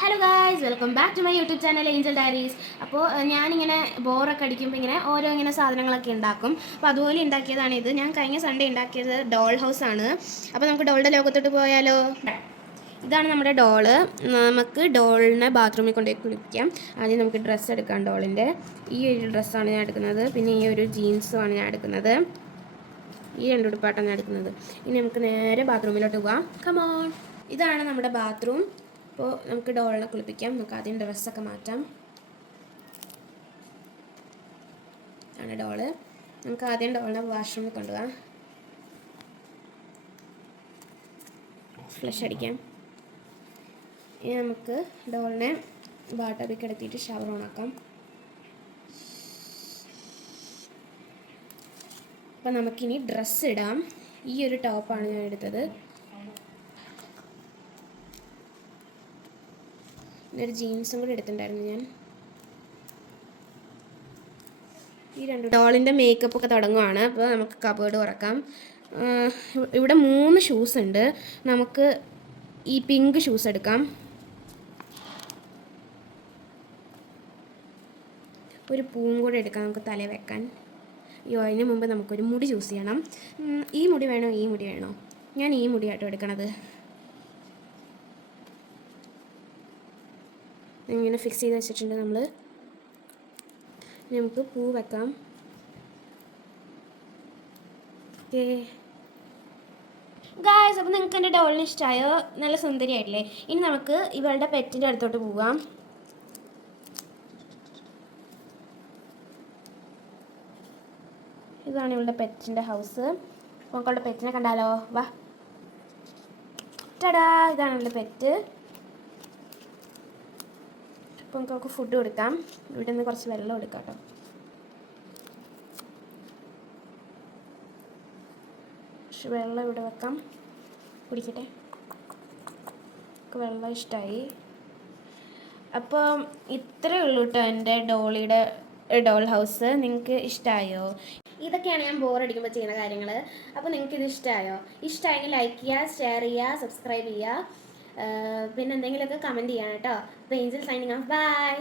Hello guys, welcome back to my YouTube channel Angel Diaries. അപ്പോൾ ഞാനിങ്ങനെ ബോറൊക്കെ അടിക്കുമ്പോൾ ഇങ്ങനെ ഓരോ ഇങ്ങനെ സാധനങ്ങളൊക്കെ ഉണ്ടാക്കും. അപ്പോൾ അതുപോലെ ഉണ്ടാക്കിയതാണ് ഇത്. ഞാൻ കഴിഞ്ഞ സൺഡേ ഉണ്ടാക്കിയത് ഡോൾ ഹൗസ് ആണ്. അപ്പോൾ നമുക്ക് ഡോളിൻ്റെ ലോകത്തോട്ട് പോയാലോ? ഇതാണ് നമ്മുടെ ഡോള്. നമുക്ക് ഡോളിനെ ബാത്റൂമിൽ കൊണ്ടുപോയി കുളിക്കാം. ആദ്യം നമുക്ക് ഡ്രസ്സ് എടുക്കാം. ഡോളിൻ്റെ ഈ ഒരു ഡ്രസ്സാണ് ഞാൻ എടുക്കുന്നത്. പിന്നെ ഈ ഒരു ജീൻസുമാണ് ഞാൻ എടുക്കുന്നത്. ഈ രണ്ട് ഉടുപ്പാട്ടാണ് ഞാൻ എടുക്കുന്നത്. ഇനി നമുക്ക് നേരെ ബാത്റൂമിലോട്ട് പോകാം. കമോൺ. ഇതാണ് നമ്മുടെ ബാത്റൂം. അപ്പോൾ നമുക്ക് ഡോളിനെ കുളിപ്പിക്കാം. നമുക്ക് ആദ്യം ഡ്രസ്സൊക്കെ മാറ്റാം. ആണ് ഡോള്. നമുക്ക് ആദ്യം ഡോളിനെ വാഷ്റൂമിൽ കൊണ്ടുപോകാം. ഫ്ലഷ് അടിക്കാം. ഇനി നമുക്ക് ഡോളിനെ ബാട്ടബിൽ കിടത്തിയിട്ട് ഷവർ ഓണാക്കാം. അപ്പോൾ നമുക്കിനി ഡ്രസ്സ് ഇടാം. ഈ ഒരു ടോപ്പാണ് ഞാൻ എടുത്തത്. ഒരു ജീൻസും കൂടി എടുത്തിട്ടുണ്ടായിരുന്നു ഞാൻ. ഈ രണ്ട് ഡോളിൻ്റെ മേക്കപ്പ് ഒക്കെ തുടങ്ങുവാണ്. അപ്പോൾ നമുക്ക് കബേർഡ് തുറക്കാം. ഇവിടെ 3 ഷൂസ് ഉണ്ട്. നമുക്ക് ഈ പിങ്ക് ഷൂസ് എടുക്കാം. ഒരു പൂവും കൂടെ എടുക്കാം നമുക്ക് തല വെക്കാൻ. അതിന് മുമ്പ് നമുക്കൊരു മുടി ചൂസ് ചെയ്യണം. ഈ മുടി വേണോ ഈ മുടി വേണോ? ഞാൻ ഈ മുടിയാട്ടോ എടുക്കണത്. ഇങ്ങനെ ഫിക്സ് ചെയ്ത് വെച്ചിട്ടുണ്ട് നമ്മൾ. നമുക്ക് പൂ വെക്കാം. ഓക്കേ ഗായ്സ്, അപ്പോൾ നിങ്ങൾക്ക് എൻ്റെ ഡോളിന് ഇഷ്ടമായോ? നല്ല സുന്ദരിയായിട്ടില്ലേ? ഇനി നമുക്ക് ഇവളുടെ പെറ്റിൻ്റെ അടുത്തോട്ട് പോവാം. ഇതാണ് ഇവളുടെ പെറ്റിൻ്റെ ഹൗസ്. അപ്പോൾ അവളുടെ പെറ്റിനെ കണ്ടാലോ? വാ. ടടാ, ഇതാണ് ഇവളുടെ പെറ്റ്. അപ്പോൾ നമുക്ക് ഫുഡ് കൊടുക്കാം. ഇവിടെ നിന്ന് കുറച്ച് വെള്ളം എടുക്കാം കേട്ടോ. പക്ഷെ വെള്ളം ഇവിടെ വെക്കാം, കുടിക്കട്ടെ. വെള്ളം ഇഷ്ടമായി. അപ്പോൾ ഇത്രയേ ഉള്ളൂ കേട്ടോ എൻ്റെ ഡോൾ ഹൗസ്. നിങ്ങൾക്ക് ഇഷ്ടമായോ? ഇതൊക്കെയാണ് ഞാൻ ബോറടിക്കുമ്പോൾ ചെയ്യുന്ന കാര്യങ്ങൾ. അപ്പോൾ നിങ്ങൾക്ക് ഇത് ഇഷ്ടമായോ? ഇഷ്ടമായെങ്കിൽ ലൈക്ക് ചെയ്യുക, ഷെയർ ചെയ്യുക, സബ്സ്ക്രൈബ് ചെയ്യുക. പിന്നെ എന്തെങ്കിലുമൊക്കെ കമൻറ്റ് ചെയ്യണം കേട്ടോ. അപ്പോൾ ഏഞ്ചൽ സൈനിങ് ഓഫ്. ബൈ.